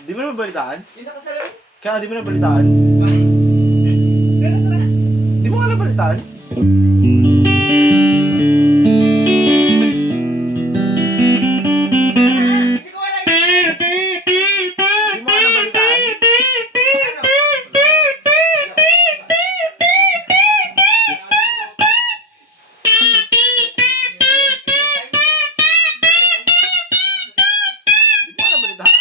Di mo na balitaan? Hindi nakasalamin. Kaya di mo na balitaan? Di mo nga na balitaan? Hindi ko alam. Di mo nga na balitaan? Ano? Di mo nga na balitaan?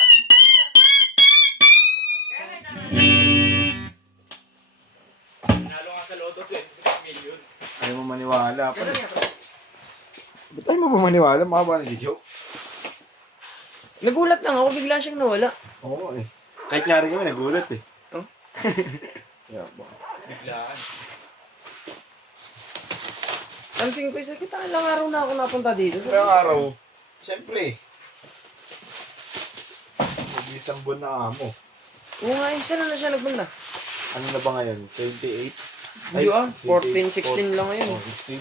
Nalo nga sa loto, 26 million. Ayaw mo maniwala pa. Ba't tayo mo ba maniwala? Mga ba nag-joke? Nagulat lang ako, bigla siyang nawala. Oo eh. Kahit nga rin kami nagulat eh. Oh? Kaya ba? Biglaan. Tansing ko isa, kita ilang araw na ako napunta dito. Kaya araw, siyempre. Mag-isang buwan na amo. Oo nga, isa na siya nagpunta. Ano na ba ngayon? 28? Hindi ah, 14, 16 lang ngayon. Oh, 16?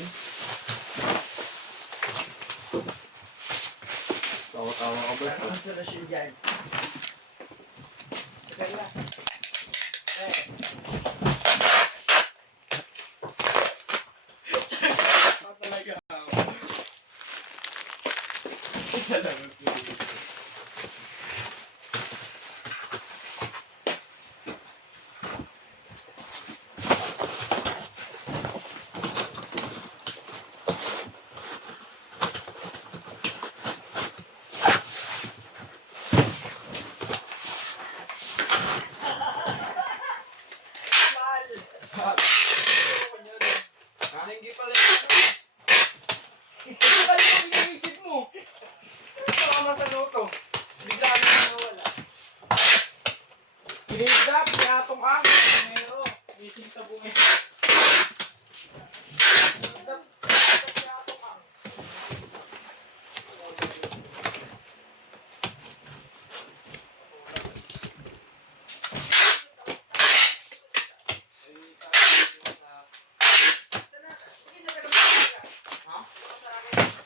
Tawa-tawa ka ba? Ang solusyon dyan. Kaya. Talaga ako. Talaga. Hindi pala yung ano. Hindi pala yung iniisip mo. Ito ka masano to. Bigla na nawala. Kinigap, pinatong ang. Pero, isip sa bungin. Kinigap, pinatong ang.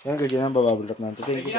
Yan, gagyan ang bababulak natin. Thank you.